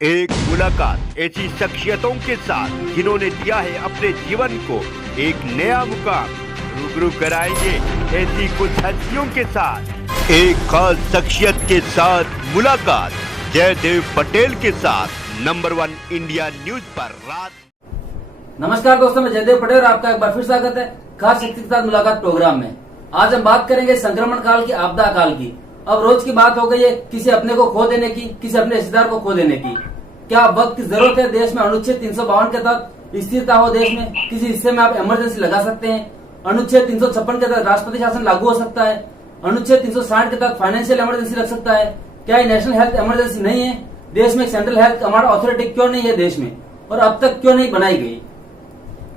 एक मुलाकात ऐसी शख्सियतों के साथ जिन्होंने दिया है अपने जीवन को एक नया मुकाम। रूबरू कराएंगे ऐसी कुछ हस्तियों के साथ एक खास शख्सियत के साथ मुलाकात जयदेव पटेल के साथ नंबर 1 इंडिया न्यूज पर रात। नमस्कार दोस्तों, मैं जयदेव पटेल और आपका एक बार फिर स्वागत है खास शख्सियत के साथ मुलाकात प्रोग्राम में। आज हम बात करेंगे संक्रमण काल की, आपदा काल की। अब रोज की बात हो गई है किसी अपने को खो देने की, किसी अपने रिश्तेदार को खो देने की। क्या वक्त की जरूरत है? देश में अनुच्छेद 352 के तहत स्थिरता हो, देश में किसी हिस्से में आप इमरजेंसी लगा सकते हैं। अनुच्छेद 356 के तहत राष्ट्रपति शासन लागू हो सकता है। अनुच्छेद 360 के तहत फाइनेंशियल इमरजेंसी लग सकता है। क्या ये नेशनल हेल्थ इमरजेंसी नहीं है? देश में सेंट्रल हेल्थ कमांड अथॉरिटी क्यों नहीं है देश में, और अब तक क्यों नहीं बनाई गई?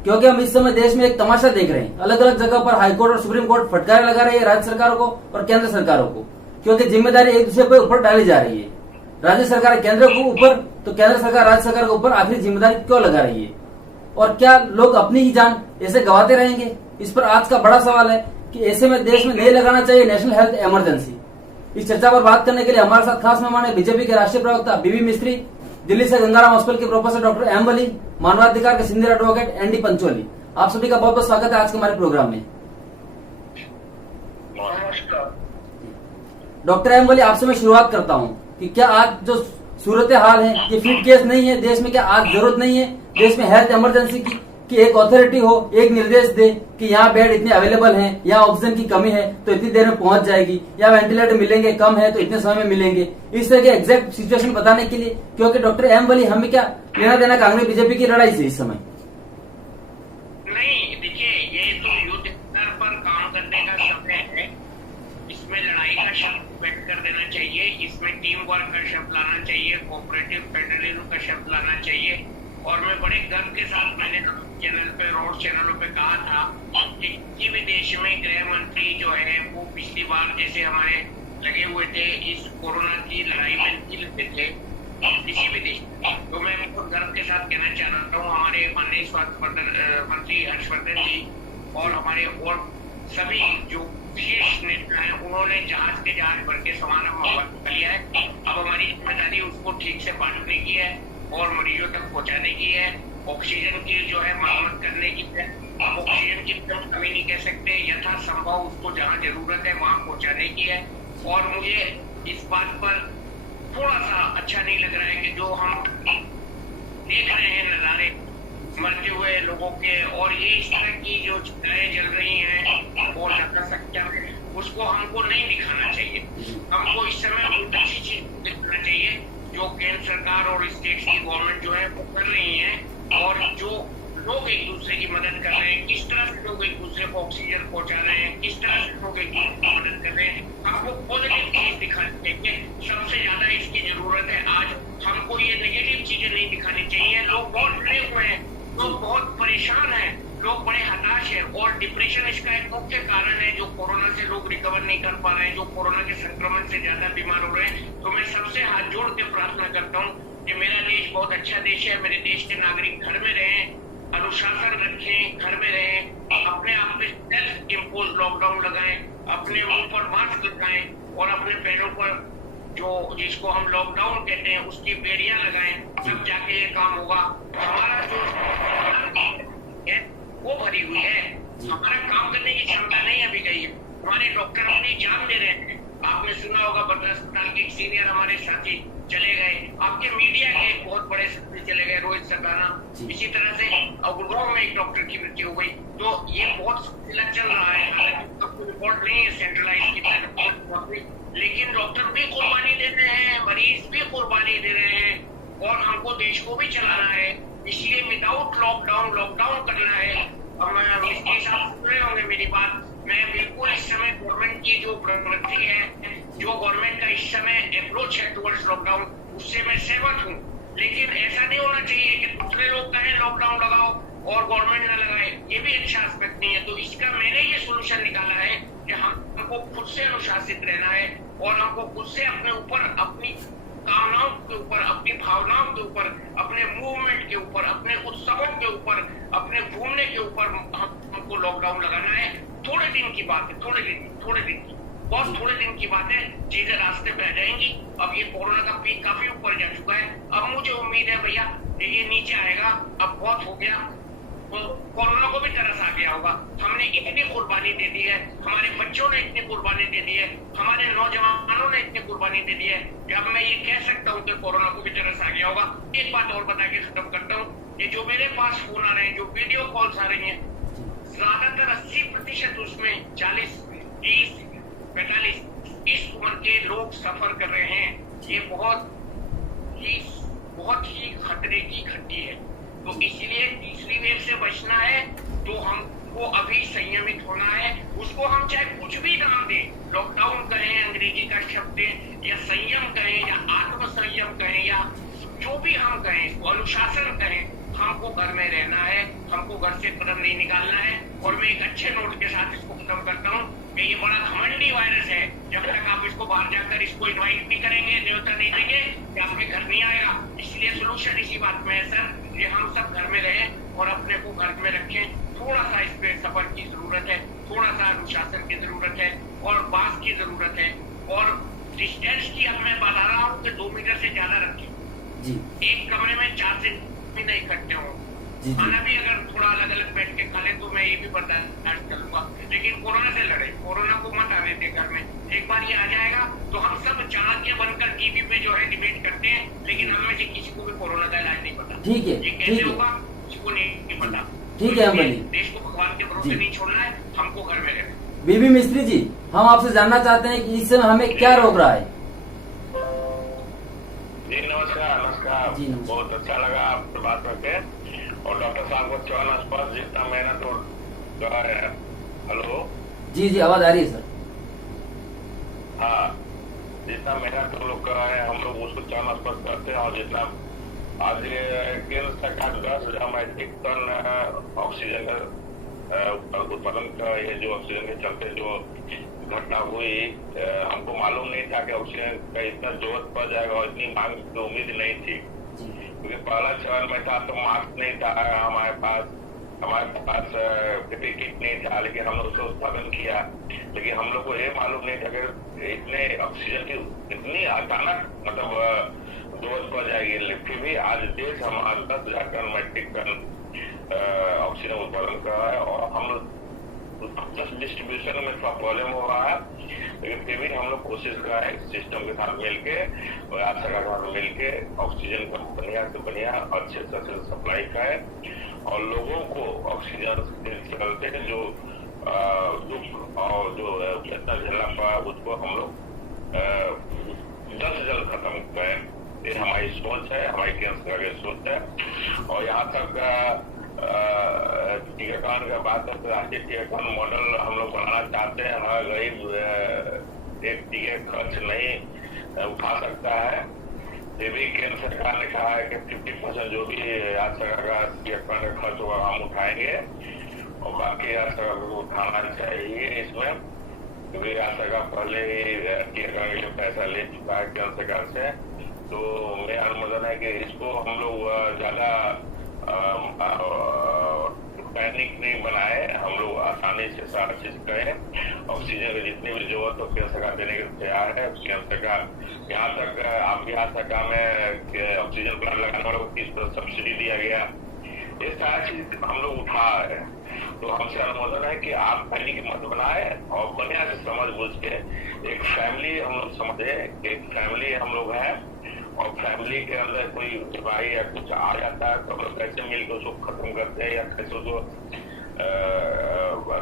क्योंकि हम इस समय देश में एक तमाशा देख रहे हैं। अलग अलग जगह पर हाईकोर्ट और सुप्रीम कोर्ट फटकारे लगा रही है राज्य सरकारों को और केंद्र सरकारों को, क्योंकि जिम्मेदारी एक दूसरे के ऊपर डाली जा रही है। राज्य सरकार केंद्र को ऊपर तो केंद्र सरकार राज्य सरकार के ऊपर आखिरी जिम्मेदारी क्यों लगा रही है? और क्या लोग अपनी ही जान ऐसे गवाते रहेंगे? इस पर आज का बड़ा सवाल है कि ऐसे में देश में नहीं लगाना चाहिए नेशनल हेल्थ इमरजेंसी। इस चर्चा पर बात करने के लिए हमारे साथ खास मेहमान है बीजेपी के राष्ट्रीय प्रवक्ता बीबी मिस्त्री, दिल्ली से गंगाराम हॉस्पिटल के प्रोफेसर डॉक्टर एम वली, मानवाधिकार के सीनियर एडवोकेट एनडी पंचोली। आप सभी का बहुत बहुत स्वागत है आज के हमारे प्रोग्राम में। डॉक्टर एम वली, आपसे मैं शुरुआत करता हूं कि क्या आज जो सूरत हाल है ये फिट केस नहीं है देश में? क्या आज जरूरत नहीं है देश में हेल्थ इमरजेंसी की कि एक अथॉरिटी हो, एक निर्देश दे कि यहाँ बेड इतने अवेलेबल हैं, यहाँ ऑक्सीजन की कमी है तो इतनी देर में पहुंच जाएगी, या वेंटिलेटर मिलेंगे कम है तो इतने समय में मिलेंगे, इस तरह के एग्जैक्ट सिचुएशन बताने के लिए? क्योंकि डॉक्टर एम वली, हमें क्या लेना देना कांग्रेस बीजेपी की लड़ाई से इस समय? नहीं, देखिए, ये तो युद्ध स्तर पर काम करने का समय है। इसमें लड़ाई का शब्द व्यक्त कर देना चाहिए, इसमें टीम वर्क का शब्द लाना चाहिए, कोऑपरेटिव फेडरलिज्म का शब्द लाना चाहिए। और मैं बड़े गर्व के साथ मैंने चैनल पे, रोड चैनलों पे कहा था कि किसी भी देश में गृह मंत्री जो है वो पिछली बार जैसे हमारे लगे हुए थे इस कोरोना की लड़ाई में नहीं लगे थे किसी भी देश में। तो मैं बहुत गर्व के साथ कहना चाहता हूँ हमारे माननीय स्वास्थ्य मंत्री हर्षवर्धन जी और हमारे और सभी जो विशेष नेता हैं उन्होंने जहाज के जहाज भर के सामान कर लिया है। अब हमारी जिम्मेदारी उसको ठीक से बांटने की है और मरीजों तक पहुंचाने की है। ऑक्सीजन की जो है मरम्मत करने की है। अब ऑक्सीजन की कमी नहीं कह सकते, यथासंभव उसको जहाँ जरूरत है वहाँ पहुंचाने की है। और मुझे इस बात पर थोड़ा सा अच्छा नहीं लग रहा है कि जो हम देख रहे हैं नजारे मरते हुए लोगों के, और ये इस तरह की जो चिताएं जल रही हैं और ज्यादा संख्या में, उसको हमको नहीं दिखाना चाहिए। हमको इस समय बहुत अच्छी चीज दिखाना चाहिए जो केंद्र सरकार और स्टेट की गवर्नमेंट जो है वो कर रही है, और जो लोग एक दूसरे की मदद कर रहे हैं, किस तरह से लोग एक दूसरे को ऑक्सीजन पहुंचा रहे हैं, किस तरह से लोग एक दूसरे की मदद कर रहे हैं। हमको पॉजिटिव चीज दिखानी चाहिए, सबसे ज्यादा इसकी जरूरत है। आज हमको ये नेगेटिव चीजें नहीं दिखानी चाहिए। लोग बहुत डरे हुए हैं, लोग बहुत परेशान हैं, लोग बड़े हताश हैं, और डिप्रेशन इसका एक मुख्य कारण है। जो कोरोना से लोग रिकवर नहीं कर पा रहे हैं, जो कोरोना के संक्रमण से ज्यादा बीमार हो रहे हैं। तो मैं सबसे हाथ जोड़ के प्रार्थना करता हूँ कि मेरा देश बहुत अच्छा देश है, मेरे देश के नागरिक घर में रहें, अनुशासन रखें, घर में रहें, अपने आप पे सेल्फ इम्पोज लॉकडाउन लगाएं, अपने मुंह पर मास्क लगाएं, और अपने पैरों पर जो जिसको हम लॉकडाउन कहते हैं उसकी बेड़ियां लगाएं, तब जाके ये काम होगा। हमारा जो है वो भरी हुई है, हमारा काम करने की क्षमता नहीं अभी गई है। हमारे डॉक्टर अपनी जान दे रहे हैं। आपने सुना होगा बद्र अस्पताल के सीनियर हमारे साथी चले गए, आपके मीडिया के एक बहुत बड़े साथी चले गए, रोहित सरदाना। इसी तरह से गुड़गांव में एक डॉक्टर की मृत्यु हो गई। तो ये बहुत सिलसिला चल रहा है, हालांकि रिपोर्ट नहीं है सेंट्रलाइज की, लेकिन डॉक्टर भी कुर्बानी दे रहे हैं, मरीज भी कुर्बानी दे रहे हैं, और हमको देश को भी चलाना है। इसलिए विदाउट लॉकडाउन करना है। अब मिस्त्री साहब सुन रहे होंगे मेरी बात, मैं बिल्कुल इस समय गवर्नमेंट की जो प्रवृत्ति है, जो गवर्नमेंट का इस समय अप्रोच है टुवर्ड्स लॉकडाउन, उससे मैं सहमत हूँ। लेकिन ऐसा नहीं होना चाहिए कि दूसरे लोग कहें लॉकडाउन लगाओ और गवर्नमेंट न लगाए, ये भी अच्छा एस्पेक्ट नहीं है। तो इसका मैंने ये सोल्यूशन निकाला है कि हमको खुद से अनुशासित रहना है, और हमको खुद से अपने ऊपर, अपनी कामनाओं के ऊपर, अपनी भावनाओं के ऊपर, अपने मूवमेंट के ऊपर, अपने उत्सवों के ऊपर, अपने घूमने के ऊपर हमको लॉकडाउन लगाना है। थोड़े दिन की बात है, थोड़े दिन की बहुत थोड़े दिन की बात है, चीजें रास्ते पे आ जाएंगी। अब ये कोरोना का पीक काफी ऊपर जा चुका है। अब अब मुझे उम्मीद है भैया ये नीचे आएगा, अब बहुत हो गया, तो कोरोना को भी तरस आ गया होगा। हमने इतनी कुर्बानी दे दी है, हमारे बच्चों ने इतनी कुर्बानी दे दी है, हमारे नौजवानों ने इतनी कुर्बानी दे दी है कि अब मैं ये कह सकता हूँ कि कोरोना को भी तरस आ गया होगा। एक बात और बता के खत्म करता हूँ, ये जो मेरे पास फोन आ रहे हैं, जो वीडियो कॉल्स आ रही हैं, ज्यादातर 80% उसमें 40, 30, 45 इस उम्र के लोग सफर कर रहे हैं। ये बहुत ही खतरे की घंटी है। तो इसीलिए तीसरी वेव से बचना है तो हमको अभी संयमित होना है। उसको हम चाहे कुछ भी नाम दें, लॉकडाउन कहें, अंग्रेजी का शब्द दें, या संयम कहें, या आत्मसंयम कहें, या जो भी हम कहें, इसको अनुशासन कहें, हमको घर में रहना है, हमको घर से कदम नहीं निकालना है। और मैं एक अच्छे नोट के साथ इसको खत्म करता हूँ कि ये बड़ा घमंडी वायरस है, जब तक आप इसको बाहर जाकर इसको इन्वाइट नहीं करेंगे, न्योता नहीं देंगे, कि आपके घर नहीं आएगा। इसलिए सोल्यूशन इसी बात में है सर, कि हम सब घर में रहें और अपने को घर में रखें। थोड़ा सा इस पे सब्र की जरूरत है, थोड़ा सा अनुशासन की जरूरत है, और बात की जरूरत है, और डिस्टेंस की अब मैं बता रहा हूँ कि 2 मीटर से ज्यादा रखें जी। एक कमरे में 4 से भी नहीं इकट्ठे हों। खाना भी अगर थोड़ा अलग अलग बैठ के खा ले तो मैं ये भी बर्दाश्त करूंगा, लेकिन कोरोना से लड़े, कोरोना को मत आने दे घर में। एक बार ये आ जाएगा तो हम सब चाणक्य बनकर टीवी पे जो है डिबेट करते हैं, लेकिन हमें से किसी को भी कोरोना का इलाज नहीं पता। ठीक है, ये कैसे होगा किसी को नहीं पता। ठीक है अम्बली, देश को भगवान के भरोसे नहीं छोड़ना है, हमको घर में रहना। बीबी मिस्त्री जी, हम आपसे जानना चाहते हैं कि इस समय हमें क्या रोक रहा है। जी नमस्कार। जी, नमस्कार। बहुत अच्छा लगा आपसे बात करके, और डॉक्टर साहब को 54 आसपास जितना मेहनत और करा है। हेलो जी, आवाज आ रही है सर। हाँ, जितना मेहनत हम लोग कर रहे हैं, हम लोग उसको 54 आसपास करते हैं। और जितना आज ये केंद्र सरकार 10,000 मैट्रिक टन ऑक्सीजन का उत्पादन का, ये जो ऑक्सीजन के चलते जो घटना हुई, हमको मालूम नहीं था कि ऑक्सीजन का इतना जरूरत पड़ जाएगा, और इतनी मांग की उम्मीद नहीं थी। क्योंकि पहला चरण में था तो मास्क नहीं था हमारे पास PPE किट नहीं था, लेकिन हम लोग उसका उत्पादन किया। लेकिन हम लोग को ये मालूम नहीं था कि इतने ऑक्सीजन की इतनी अचानक मतलब जरूरत पड़ जाएगी। फिर भी आज देश हमारा 10,000 टन मैट्रिक टन ऑक्सीजन उत्पादन कर रहा है, और हम लोग डिस्ट्रीब्यूशन में थोड़ा प्रॉब्लम हो रहा है, लेकिन फिर भी हम लोग कोशिश कर रहे हैं सिस्टम के साथ मिलके और आप सरकार के साथ मिलके ऑक्सीजन का बढ़िया से बढ़िया अच्छे से अच्छे सप्लाई करें, और लोगों को ऑक्सीजन से चलते जो दुख और जो जितना झेलना पड़ा उसको हम लोग जल्द से जल्द खत्म करें। ये हमारी सोच है, हमारी केंद्र सरकार की सोच है। और यहाँ तक टीकाकरण का बात है तो राष्ट्रीय टीकाकरण मॉडल हम लोग बनाना चाहते हैं। हमारा गरीब एक टीके खर्च नहीं उठा सकता है, ये भी केंद्र सरकार ने कहा है कि 50% जो भी राज्य सरकार का टीकाकरण का खर्च होगा हम उठाएंगे, और बाकी राज्य सरकार को उठाना चाहिए इसमें, क्योंकि राज्य सरकार पहले ही टीकाकरण के लिए पैसा ले चुका है केंद्र सरकार से। तो मेरा अनुमोदन है कि इसको हम लोग ज्यादा पैनिक नहीं बनाए, हम लोग आसानी से सारा चीज करें। ऑक्सीजन की जितनी भी जरूरत हो केंद्र सरकार देने के तैयार है। केंद्र सरकार यहाँ तक आप बिहार सरकार में ऑक्सीजन प्लांट लगाने वालों को 30% सब्सिडी दिया गया, ये सारा चीज हम लोग उठा है। तो हमसे अनुमोदन है कि आप पैनिक मत बनाए, और बढ़िया से समझ बुझ के एक फैमिली हम लोग समझे, एक फैमिली हम लोग है, और फैमिली के अंदर कोई बीमारी या कुछ आ जाता है तो हम लोग कैसे मिलकर उसको खत्म करते हैं या कैसे उसको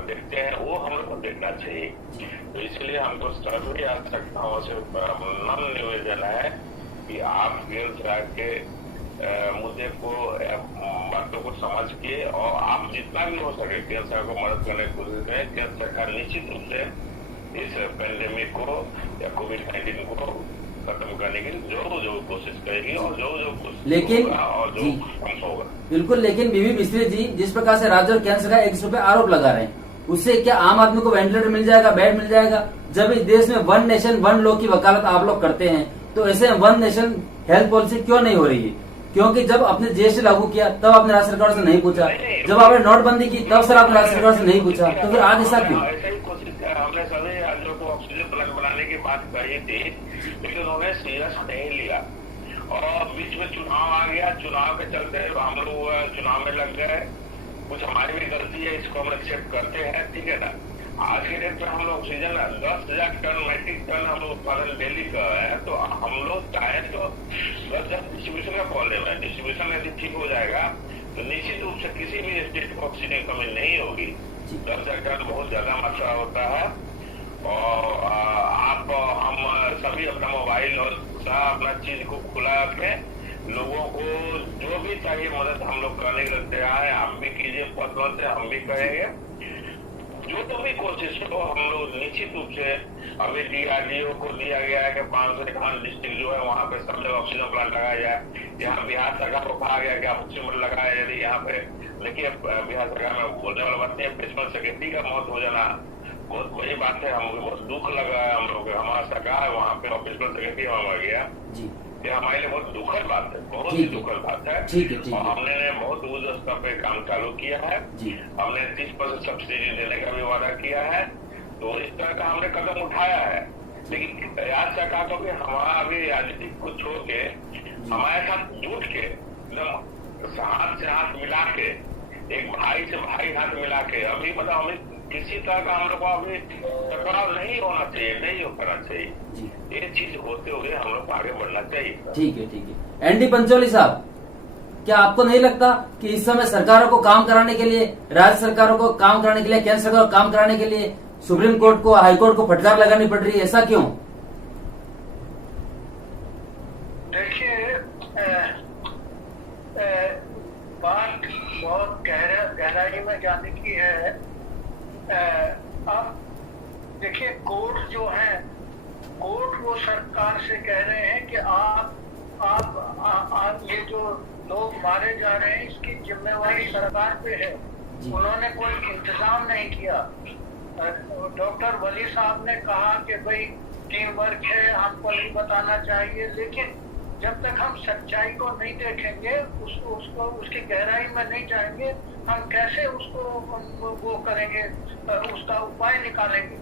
देखते हैं, वो हम लोग को देखना चाहिए। तो इसलिए हमको सभी आवश्यकताओं से नम्र निवेदन है कि आप केंद्र सरकार के मुद्दे को, बातों को समझ के, और आप जितना भी हो सके केंद्र सरकार को मदद करने की कोशिश करें। केंद्र सरकार निश्चित रूप से इस पेंडेमिक को या कोविड-19 को खत्म करने की जो कोशिश करेगी, और जो लेकिन और जो कम होगा। बिल्कुल, लेकिन बीबी मिस्त्री जी, जिस प्रकार से राज्य और केंद्र सरकार एक दूसरे पे आरोप लगा रहे हैं, उससे क्या आम आदमी को वेंटिलेटर मिल जाएगा, बेड मिल जाएगा? जब इस देश में 1 नेशन 1 लॉ की वकालत आप लोग करते हैं, तो ऐसे 1 नेशन हेल्थ पॉलिसी क्यों नहीं हो रही है? क्योंकि जब आपने GST लागू किया तब आपने राज्य सरकार से नहीं पूछा, जब आपने नोटबंदी की तब सर आपने राज्य सरकार से नहीं पूछा, तो फिर आज ऐसा क्यों? ऐसा ही कोशिश हमने सभी राज्यों को ऑक्सीजन प्लांट बनाने की बात कही थी, लेकिन उन्होंने सीरियस नहीं लिया। और बीच में चुनाव आ गया, चुनाव के चलते हम लोग चुनाव में लग गए। कुछ हमारी भी गलती है, इसको हम एक्सेप्ट करते हैं, ठीक है ना। आज के डेट में हम लोग ऑक्सीजन 10,000 टन मैट्रिक टन हम लोग उत्पादन डेली कर रहे हैं। तो हम लोग चाहे तो जब डिस्ट्रीब्यूशन का प्रॉब्लम है, डिस्ट्रीब्यूशन यदि ठीक हो जाएगा तो निश्चित रूप से किसी भी स्टेट को ऑक्सीजन की कमी नहीं होगी। 10,000 टन बहुत ज्यादा मात्रा होता है। और आप हम सभी अपना मोबाइल और अपना चीज को खुला रखें, लोगों को जो भी चाहिए मदद हम लोग करने के लिए तैयार है। आप भी कीजिए, पत्र से हम भी करेंगे। जो तो भी कोशिश हो, हम लोग निश्चित रूप से अभी DRDO को दिया गया है कि 551 डिस्ट्रिक्ट जो है वहाँ पे सब जगह ऑक्सीजन प्लांट लगाया जाए। यहाँ बिहार सरकार को कहा गया कि आप ऑक्सीजन लगाया। यदि यहाँ पे देखिए, बिहार सरकार में बोलने वाला बात नहीं है, प्रिंसिपल सेक्रेटरी का मौत हो जाना बहुत बड़ी बात है। हमको बहुत दुख लगा है, हम लोग हमारा सरकार वहाँ पे प्रिंसिपल सेक्रेटरी मर गया। ये हमारे लिए बहुत दुखद बात है, बहुत ही दुखद बात है। और हमने बहुत उच्च स्तर पे काम चालू किया है। हमने 30% सब्सिडी देने का भी वादा किया है। तो इस तरह का हमने कदम उठाया है। लेकिन राज्य सरकार को भी हमारा अभी राजनीतिक को छोड़ के हमारे साथ जुट के एकदम हाथ से हाथ मिला के, एक भाई से भाई हाथ मिला के, अभी मतलब हमें किसी तरह का हम लोग को अभी टकराव नहीं होना चाहिए, नहीं होना चाहिए। ये चीज होते हुए हम लोग आगे बढ़ना चाहिए। ठीक है। एनडी पंचोली साहब, क्या आपको नहीं लगता कि इस समय सरकारों को काम कराने के लिए, राज्य सरकारों को काम कराने के लिए, केंद्र सरकार को काम कराने के लिए सुप्रीम कोर्ट को, हाई कोर्ट को फटकार लगानी पड़ रही है? ऐसा क्यों? देखिए, बात बहुत गहराई में जाने की है। अब देखिए, कोर्ट जो है, कोर्ट वो सरकार से कह रहे हैं कि आप ये जो लोग मारे जा रहे हैं इसकी जिम्मेवारी सरकार पे है। उन्होंने कोई इंतजाम नहीं किया। डॉक्टर वली साहब ने कहा कि भाई टीम वर्क है, आपको नहीं बताना चाहिए। लेकिन जब तक हम सच्चाई को नहीं देखेंगे, उसको उसकी गहराई में नहीं जाएंगे, हम कैसे उसको वो करेंगे, उसका उपाय निकालेंगे।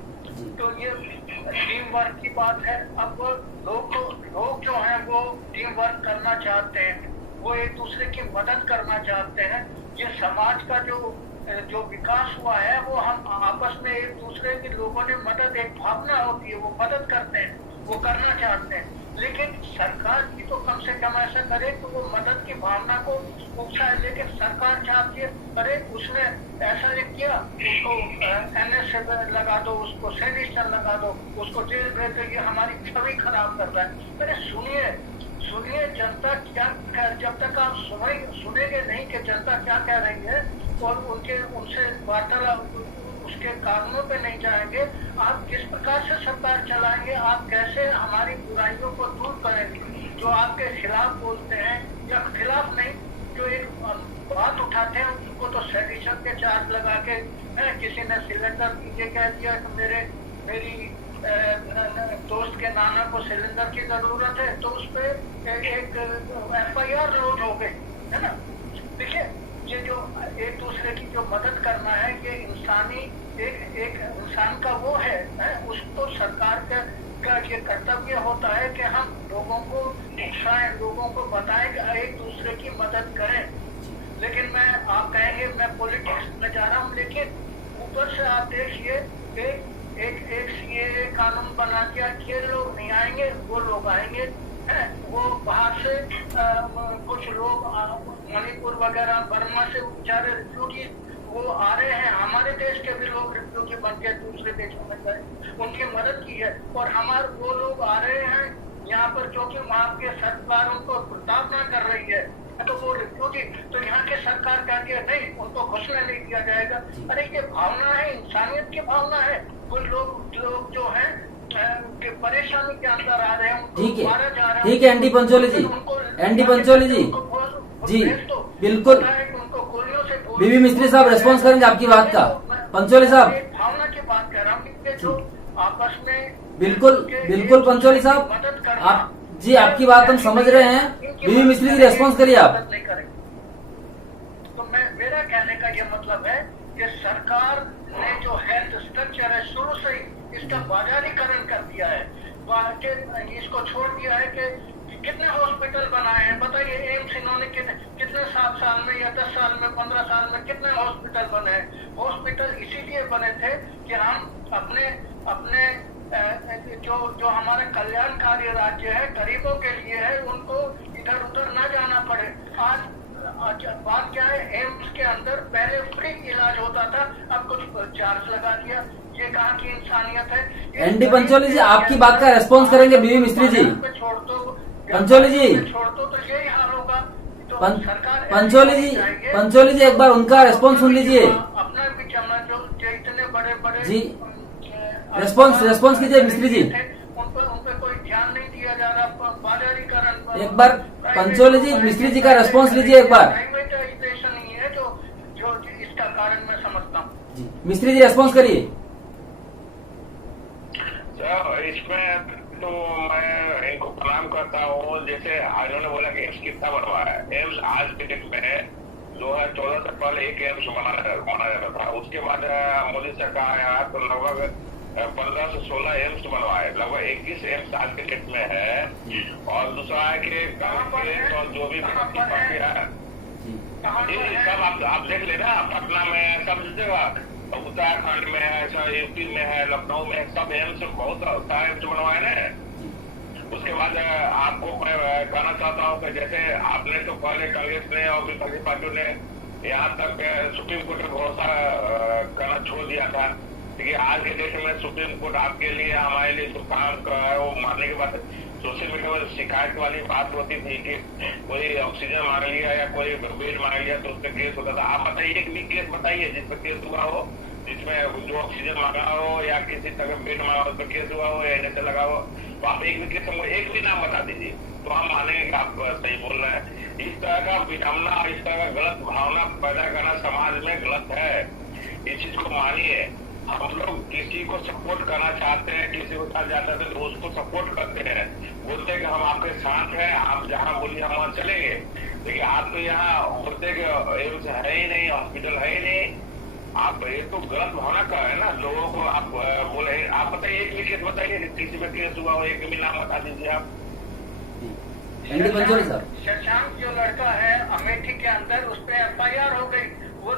तो ये टीम वर्क की बात है। अब लोग जो हैं वो टीम वर्क करना चाहते हैं, वो एक दूसरे की मदद करना चाहते हैं। ये समाज का जो विकास हुआ है वो हम आपस में एक दूसरे के लोगों ने मदद, एक भावना होती है, वो मदद करते हैं, वो करना चाहते हैं। लेकिन सरकार भी तो कम से कम ऐसा करे तो वो मदद की भावना को उकसाए। लेकिन सरकार चाहती है, अरे उसने ऐसा नहीं किया, उसको NS लगा दो, उसको सेडिशन लगा दो, उसको जेल भेज दो, ये हमारी छवि खराब कर रहा है। अरे सुनिए जनता क्या, जब तक आप सुनेंगे नहीं कि जनता क्या कह रही है और उनसे वार्तालाप, उसके कारणों पे नहीं जाएंगे, आप किस प्रकार से सरकार चलाएंगे, आप कैसे हमारी बुराइयों को दूर करेंगे। जो आपके खिलाफ बोलते हैं या खिलाफ नहीं, जो एक बात उठाते हैं उनको तो सेडिशन के चार्ज लगा के, किसी ने सिलेंडर ये कह दिया कि मेरी दोस्त के नाना को सिलेंडर की जरूरत है, तो उस पर एक FIR लोड हो गई, है ना। देखिए, ये जो एक दूसरे की जो मदद करना है, ये इंसानी एक इंसान का वो है, उसको सरकार का ये कर्तव्य होता है कि हम लोगों को उकसाएं, लोगों को बताएं कि एक दूसरे की मदद करें। लेकिन आप कहेंगे मैं पॉलिटिक्स में जा रहा हूँ, लेकिन ऊपर से आप देखिए एक CAA कानून बना दिया, ये लोग नहीं आएंगे, वो लोग आएंगे। वो बाहर से कुछ लोग मणिपुर वगैरह, बर्मा से बेचारे रिफ्यूजी वो आ रहे हैं। हमारे देश के भी लोग रिफ्यूजी बन के दूसरे देशों में गए, उनकी मदद की है। और वो लोग आ रहे हैं यहाँ पर क्योंकि वहाँ के सरकार उनको प्रताड़ना कर रही है, तो वो रिफ्यूजी, तो यहाँ के सरकार कहती है नहीं, उनको घुसने नहीं दिया जाएगा। अरे ये भावना है, इंसानियत की भावना है। कुछ लोग जो है परेशानी के अंदर आ रहे हैं, ठीक है एनडी पंचोली जी, जी बिल्कुल। बीबी मिस्त्री साहब रेस्पॉन्स करेंगे आपकी बात का। पंचोली साहब, भावना की बात कर रहा हूँ, जो आपस में बिल्कुल पंचोली साहब, आप जी आपकी बात हम समझ रहे हैं। बीबी मिस्त्री की रेस्पॉन्स करिए आप। तो मेरा कहने का ये मतलब है कि सरकार ने जो हेल्थ स्ट्रक्चर है शुरू से ही इसका बाजारीकरण कर दिया है, इसको छोड़ दिया है कि कितने हॉस्पिटल बनाए हैं बताइए। एम्स इन्होंने कितने 7 साल में या 10 साल में 15 साल में कितने हॉस्पिटल बने हैं। हॉस्पिटल इसीलिए बने थे कि हम अपने जो हमारे कल्याणकारी राज्य है, गरीबों के लिए है, उनको इधर उधर ना जाना पड़े। आज बात क्या है, एम्स के अंदर पहले फ्री इलाज होता था, अब कुछ चार्ज लगा दिया। ये कहाँ की इंसानियत है। एनडी पंचोली जी, आपकी बात का रेस्पॉन्स करेंगे बीवी मिस्त्री जी। छोड़ दो पंचोली जी, छोड़ दो तो यही हाल होगा। तो सरकार पंचोली जी एक बार उनका रेस्पॉन्स सुन लीजिए। अपना भी चलना जो इतने बड़े बड़े जी रेस्पॉन्स कीजिए मिस्त्री जी। उन पे कोई ध्यान नहीं दिया जा रहा। बाजारीकरण एक बार पंचोली जी मिस्त्री जी का रेस्पॉन्स लीजिए एक बार। प्राइवेटाइजेशन ही है जो इसका कारण मैं समझता हूँ। जी मिस्त्री जी रेस्पॉन्स करिए। इसमें तो मैं इनको प्रणाम करता हूँ। जैसे इन्होंने बोला कि एम्स कितना बनवा है। एम्स आज के डेट में 2014 से पहले एक एम्स बना जाता था। उसके बाद मोदी सरकार आया तो लगभग 15 से 16 एम्स बनवाए, लगभग 21 एम्स आज के डेट में है। और दूसरा है कि और जो भी सब आप देख लेना, पटना में सब जगह, उत्तराखंड में है, यूपी में है, लखनऊ में सब एम्स बहुत एम्स बनवाए ना। उसके बाद आपको मैं कहना चाहता हूँ कि जैसे आपने तो पहले कांग्रेस ने और विपक्षी पार्टियों ने यहाँ तक सुप्रीम कोर्ट में भरोसा करना छोड़ दिया था। देखिए आज के डेट में सुप्रीम कोर्ट आपके लिए हमारे लिए जो काम कर रहा है वो मानने के बाद सोशल मीडिया पर शिकायत वाली बात होती थी कि कोई ऑक्सीजन मांग लिया या कोई बेड मांग लिया तो उस पर केस होता था। आप बताइए एक भी केस बताइए जिस पर केस हुआ हो, जिसमें जो ऑक्सीजन मांगा हो या किसी तरह बेड मांगा हो उस पर केस हुआ हो या एनएसए लगा हो, तो आप एक भी केस हमको एक भी नाम बता दीजिए तो हम मानेंगे कि आप सही बोल रहे हैं। इस तरह का विडम्बना, इस तरह का गलत भावना पैदा करना समाज में गलत है। इस चीज को मानिए। हम लोग किसी को सपोर्ट करना चाहते हैं, किसी को साथ जाते हैं तो उसको सपोर्ट करते हैं, बोलते हैं कि हम आपके साथ हैं, आप जहाँ बोलिए हम वहाँ चलेंगे। देखिए आप तो यहाँ बोलते कि एम्स है ही नहीं, हॉस्पिटल है ही नहीं। आप ये तो गलत भावना कर रहे हैं ना लोगों को। आप बोले, आप बताइए एक भी केस बताइए, किसी में केस हुआ हो एक भी नाम बता दीजिए आप। शशांक जो लड़का है अमेठी के अंदर, उस पर FIR हो गई। वो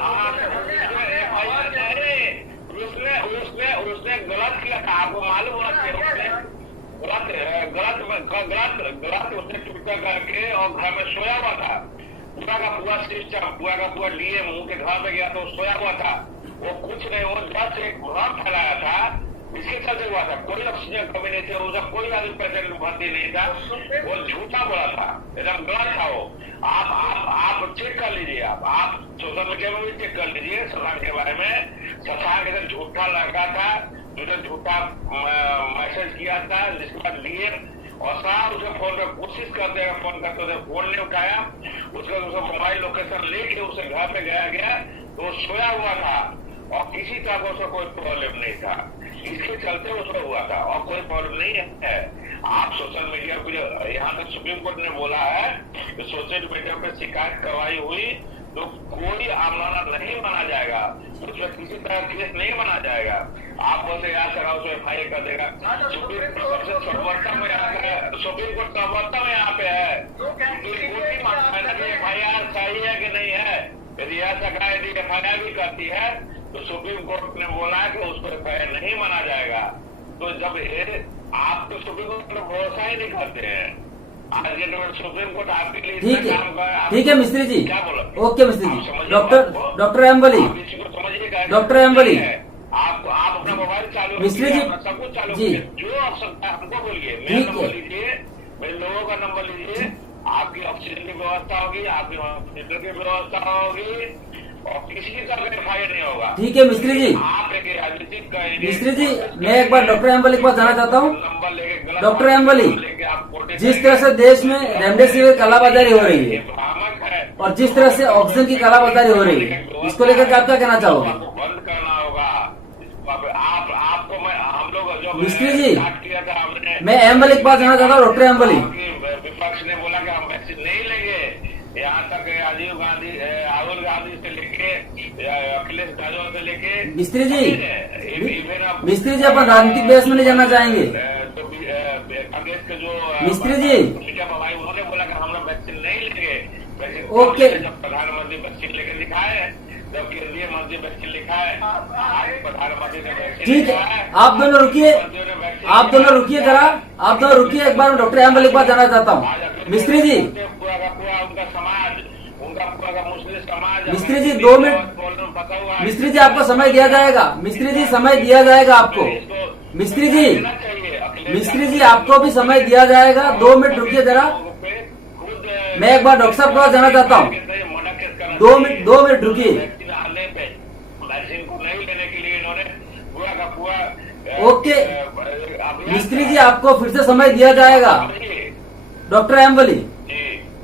उसने गलत किया था, आपको मालूम होना चाहिए। गलत उसने ट्विटर करके और घर में सोया हुआ था। पूरा का पूरा सिस्टम, पूरा का पूरा लिए मुंह के घर में गया तो सोया हुआ था। वो कुछ नहीं, वो जस्ट एक भ्रम फैलाया था, इसके चलते हुआ था। कोई ऑक्सीजन कमी नहीं थी, उसका कोई आदमी पेशेंट भर्ती नहीं था। वो झूठा बोला था, एकदम गलत था वो। आप चेक कर लीजिए। आप सोशल मीडिया में भी चेक कर लीजिए शशांक के बारे में। शशांक एकदम झूठा लड़का था, जो झूठा मैसेज किया था, जिसके बाद लिए और साहब उसे फोन कर कोशिश करते हैं, फोन करते थे, फोन नहीं उठाया। उसका मोबाइल लोकेशन लेके उसे घर में गया तो सोया हुआ था और किसी तरह का उसका कोई प्रॉब्लम नहीं था। इसके चलते उसको हुआ था और कोई प्रॉब्लम नहीं है। आप सोशल मीडिया पे, यहाँ तक सुप्रीम कोर्ट ने बोला है कि सोशल मीडिया पे शिकायत करवाई हुई तो कोई आमलाना नहीं माना जाएगा, उसमें किसी तरह केस नहीं माना जाएगा। आप बोलते याद करा उसमें FIR कर देगा। सुप्रीम कोर्ट सबसे सर्वोत्तम में सुप्रीम कोर्ट सर्वोत्तम यहाँ पे है। FIR सही है कि नहीं है। यदि ऐसा कहा, यदि FIR भी करती है तो सुप्रीम कोर्ट ने बोला है कि उसको FIR नहीं माना जाएगा। तो जब आप तो सुप्रीम कोर्ट पर भरोसा ही नहीं करते हैं। आज के डेट सुप्रीम कोर्ट आपके लिए ठीक है मिस्त्री जी, क्या बोला? ओके मिस्त्री जी। डॉक्टर एम्बली, डॉक्टर एम्बली, आप अपना मोबाइल चालू मिस्त्री जी, सब कुछ चालू जी, जो आवश्यकता है हमको बोलिए। मेरा नंबर लीजिए, मेरे लोगों का नंबर लीजिए। आपकी ऑक्सीजन की व्यवस्था होगी, आपकी हॉस्पिटल की व्यवस्था होगी और किसी की तरफ FIR नहीं होगा। ठीक है मिस्त्री जी। आप एक राजनीतिक मिस्त्री जी, मैं एक बार डॉक्टर एम्बली के पास जाना चाहता हूँ। नंबर लेके डॉक्टर एम्बली, जिस तरह से देश में रेमडेसिविर कालाबाजारी हो रही है और जिस तरह से ऑक्सीजन की कालाबाजारी हो रही है, इसको लेकर आप क्या कहना चाहोगे? बंद करना होगा। आपको मैं, हम लोग जो मिस्त्री जी, किया था हमने, मैं एम्बली के पास जाना चाहता हूँ। डॉक्टर एम्बली, विपक्ष ने बोला कि हम वैक्सीन नहीं लेंगे। यहाँ तक राजीव गांधी, राहुल गांधी से लेके अखिलेश यादव से लेके मिस्त्री जी अपन राजनीतिक बहस में नहीं जाना चाहेंगे। कांग्रेस के जो मिस्त्री जी, मीडिया पर भाई देंगे। वैसे ओके। जब प्रधानमंत्री वैक्सीन लेकर दिखाए हैं, जब केंद्रीय मंत्री वैक्सीन लिखा है, आज प्रधानमंत्री ने वैक्सीन ठीक लिखा है, है, आप दोनों रुकिए, आप दोनों रुकिए जरा, आप दोनों रुकिए। एक बार डॉक्टर एम एक बार जानना चाहता हूँ। मिस्त्री जी, पूरा का पूरा उनका समाज, उनका पूरा का मुस्लिम समाज, मिस्त्री जी 2 मिनट, मिस्त्री जी आपको समय दिया जाएगा, मिस्त्री जी समय दिया जाएगा आपको, मिस्त्री जी, मिस्त्री जी आपको भी समय दिया जाएगा। 2 मिनट रुकिए जरा, मैं एक बार डॉक्टर साहब को जानना चाहता हूँ। 2 मिनट रुकिए। वैक्सीन को नहीं लेने के लिए इन्होंने पूरा का पूरा ओके, मिस्त्री जी आपको फिर से समय दिया जाएगा। डॉक्टर एमवली,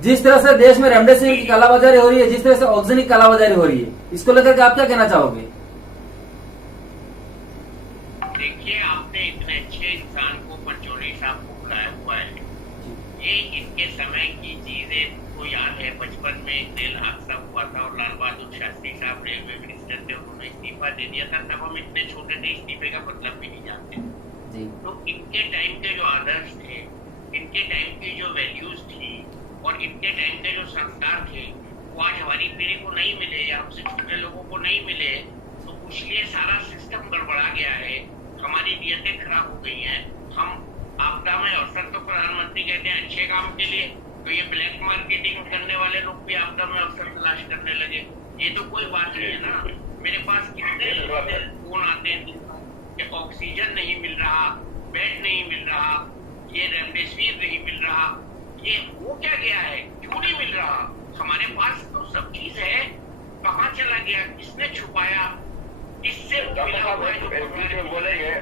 जिस तरह से देश में रेमडेसिविर की कालाबाजारी हो रही है, जिस तरह से ऑक्सीजन की कालाबाजारी हो रही है, इसको लेकर के आप क्या कहना चाहोगे? देखिए, आपने इतने अच्छे इंसान को पंचोली साहब को बुलाया हुआ है। ये इनके समय की चीजें को याद है। बचपन में एक रेल हादसा हुआ था और लाल बहादुर शास्त्री साहब रेलवे मिनिस्टर थे, उन्होंने इस्तीफा दे दिया था। तब हम इतने छोटे थे, इस्तीफे का मतलब भी नहीं जानते। तो इनके टाइम के जो आदर्श थे, इनके टाइम की जो वैल्यूज थी और इनके टाइम के जो संस्कार थे, वो आज हमारी पीढ़ी को नहीं मिले या हमसे छोटे लोगों को नहीं मिले। तो इसलिए सारा सिस्टम गड़बड़ा गया है, हमारी नीयतें खराब हो गई हैं। हम आपदा में अवसर, तो प्रधानमंत्री कहते हैं अच्छे काम के लिए, तो ये ब्लैक मार्केटिंग करने वाले लोग भी आपदा में अवसर तलाश करने लगे। ये तो कोई बात नहीं है ना। मेरे पास कितने फोन आते हैं कि ऑक्सीजन नहीं मिल रहा, बेड नहीं मिल रहा, ये रेमडेसिविर नहीं मिल रहा। ये हो क्या गया है? क्यों नहीं मिल रहा? हमारे पास तो सब चीज है, कहाँ चला गया? किसने छुपाया? किससे मिला हुआ है जो बोलेंगे?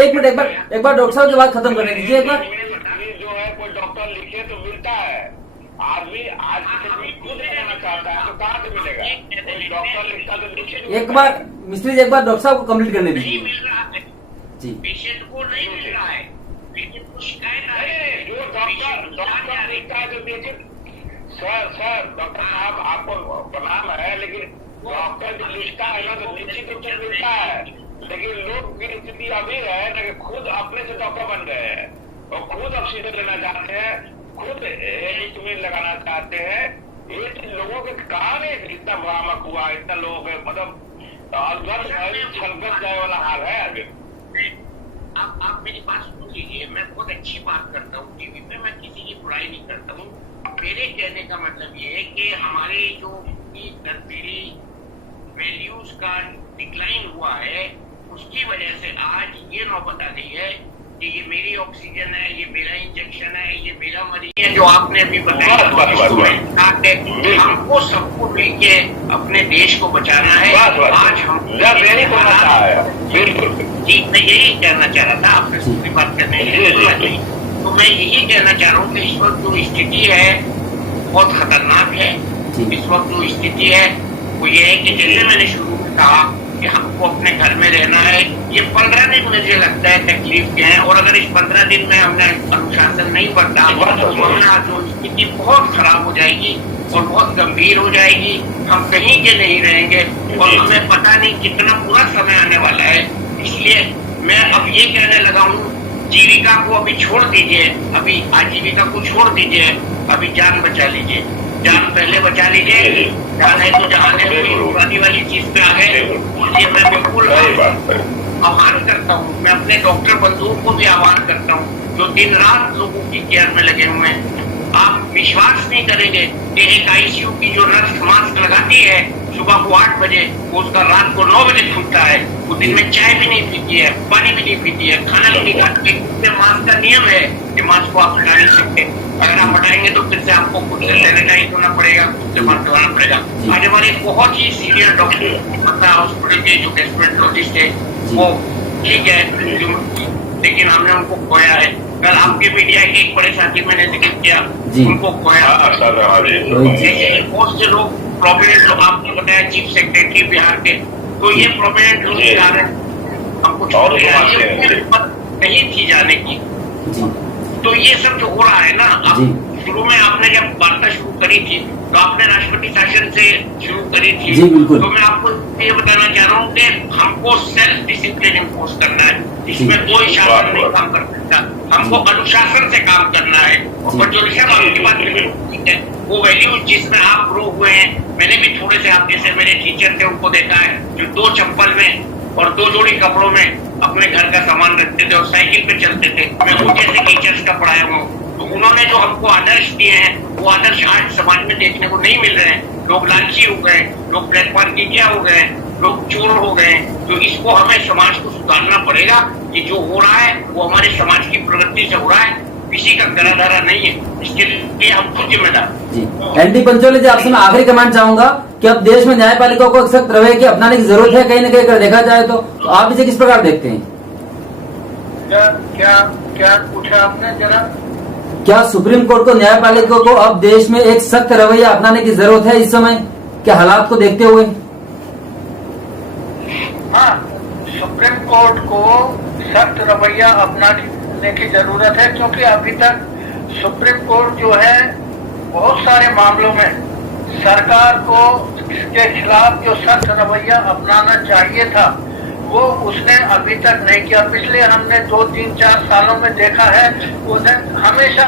एक मिनट, एक बार डॉक्टर साहब की बात खत्म करने दीजिए। एक बार जो है कोई डॉक्टर लिखे तो मिलता है। आदमी आज खुद लेना चाहता है तो कहाँ से मिलेगा? कोई डॉक्टर लिखता तो लिखे। एक बार मिस्त्री जी, एक बार डॉक्टर साहब को कंप्लीट करने नहीं दीजिए मिल रहा है जी। पेशेंट को नहीं मिल रहा है, लेकिन कुछ शिकायत आ रही है। जो डॉक्टर लिखता है तो देखिए सर डॉक्टर साहब आपको प्रणाम है, लेकिन डॉक्टर जो लिखता है ना तो निश्चित रूप से मिलता है। लेकिन लोग की स्थिति अभी है ना कि खुद अपने से डॉक्टर बन गए हैं और खुद ऑक्सीजन लेना चाहते हैं, खुद इंस्ट्रूमेंट लगाना चाहते हैं। ये लोगों के कारण इतना भ्रामक हुआ, इतना लोगों के मतलब छलकत जाए वाला हाल है अभी। आप मेरी बात सुन लीजिए। मैं बहुत अच्छी बात करता हूँ टीवी पे, मैं किसी की बुराई नहीं करता हूँ। मेरे कहने का मतलब ये है कि हमारे जो पीढ़ी वैल्यूज का डिक्लाइन हुआ है, उसकी वजह से आज ये नौबत आ गई है कि ये मेरी ऑक्सीजन है, ये मेरा इंजेक्शन है, ये मेरा मरीज है। जो आपने अभी बताया, हमको सबको लेके अपने देश को बचाना है। आज हम जी, मैं यही कहना चाह रहा था आपसे दूसरी बात करने के लिए। तो मैं यही कहना चाह रहा हूँ कि इस वक्त जो स्थिति है बहुत खतरनाक है। इस वक्त जो स्थिति है वो ये है कि जैसे मैंने शुरू में कहा कि हमको अपने घर में रहना है। ये 15 दिन मुझे लगता है तकलीफ के हैं, और अगर इस 15 दिन में हमने अनुशासन नहीं बरता तो हमारा जो स्थिति बहुत खराब हो जाएगी और बहुत गंभीर हो जाएगी। हम कहीं के नहीं रहेंगे और हमें पता नहीं कितना बुरा समय आने वाला है। इसलिए मैं अब ये कहने लगा हूँ, जीविका को अभी छोड़ दीजिए, अभी आजीविका को छोड़ दीजिए, अभी जान बचा लीजिए। जान पहले बचा लीजिए, जान है तो जहां पुरानी वाली चीज पे आ गए। इसलिए मैं बिल्कुल आह्वान करता हूँ, मैं अपने डॉक्टर बंधुओं को भी आह्वान करता हूँ जो दिन रात लोगों की केयर में लगे हुए हैं। आप विश्वास नहीं करेंगे कि एक आईसीयू की जो नर्स मास्क लगाती है सुबह को 8 बजे, वो उसका रात को 9 बजे खुलता है। वो दिन में चाय भी नहीं पीती है, पानी भी नहीं पीती है, खाना भी नहीं खाती। मास्क का नियम है कि मास्क को आप हटा नहीं सकते। अगर आप हटाएंगे तो फिर से आपको खुद से सैनिटाइज होना पड़ेगा, खुद से मास्क लगाना पड़ेगा। आज हमारे बहुत ही सीनियर डॉक्टर हॉस्पिटल के जो गैस्ट्रोएंटरोलॉजिस्ट है वो ठीक है, लेकिन हमने उनको खोया है। कल आपके मीडिया के एक बड़े साथी मैंने जिक्र किया, उनको खोया। बहुत से लोग प्रोमिनेंट लोग, आपने बताया चीफ सेक्रेटरी बिहार के, तो ये प्रोमिनेंट लोग जा रहे हैं, हमको कहीं थी जाने की। तो ये सब जो हो रहा है ना, अब शुरू में आपने जब वार्ता शुरू करी थी तो आपने राष्ट्रपति शासन से शुरू करी थी। तो मैं आपको ये बताना चाह रहा हूँ कि हमको सेल्फ डिसिप्लिन इम्पोज करना है। इसमें कोई शासन नहीं काम कर सकता। हमको अनुशासन से काम करना है। और जो ऋषभ आपकी बात ठीक है, वो वैल्यूज जिसमें आप ग्रो हुए हैं, मैंने भी थोड़े से आप जैसे मेरे टीचर थे उनको देखा है जो 2 चप्पल में और 2 जोड़ी कपड़ों में अपने घर का सामान रखते थे और साइकिल पे चलते थे। मैं वो जैसे टीचर्स का पढ़ाया हूँ, तो उन्होंने जो हमको आदर्श दिए हैं वो आदर्श आज समाज में देखने को नहीं मिल रहे हैं। लोग लालची हो गए, लोग ब्लैक मार्केटिया हो गए, लोग चोर हो गए। तो इसको हमें समाज को सुधारना पड़ेगा कि जो हो रहा है वो हमारे समाज की प्रगति से हो रहा है, किसी का कराधारा नहीं है। इसके लिए हम खुद जिम्मेदार। जी एनडी पंचोली जी, आपसे मैं आखिरी कमेंट चाहूंगा कि अब देश में न्यायपालिका को एक सख्त रवैये की अपनाने की जरूरत है कहीं न कहीं, अगर देखा जाए तो आप इसे किस प्रकार देखते हैं? क्या पूछा आपने जरा? क्या सुप्रीम कोर्ट को, न्यायपालिका को अब देश में एक सख्त रवैया अपनाने की जरूरत है इस समय के हालात को देखते हुए? हाँ, सुप्रीम कोर्ट को सख्त रवैया अपनाने की जरूरत है, क्योंकि अभी तक सुप्रीम कोर्ट जो है बहुत सारे मामलों में सरकार को के खिलाफ जो सख्त रवैया अपनाना चाहिए था वो उसने अभी तक नहीं किया। पिछले हमने 2, 3, 4 सालों में देखा है, उसने हमेशा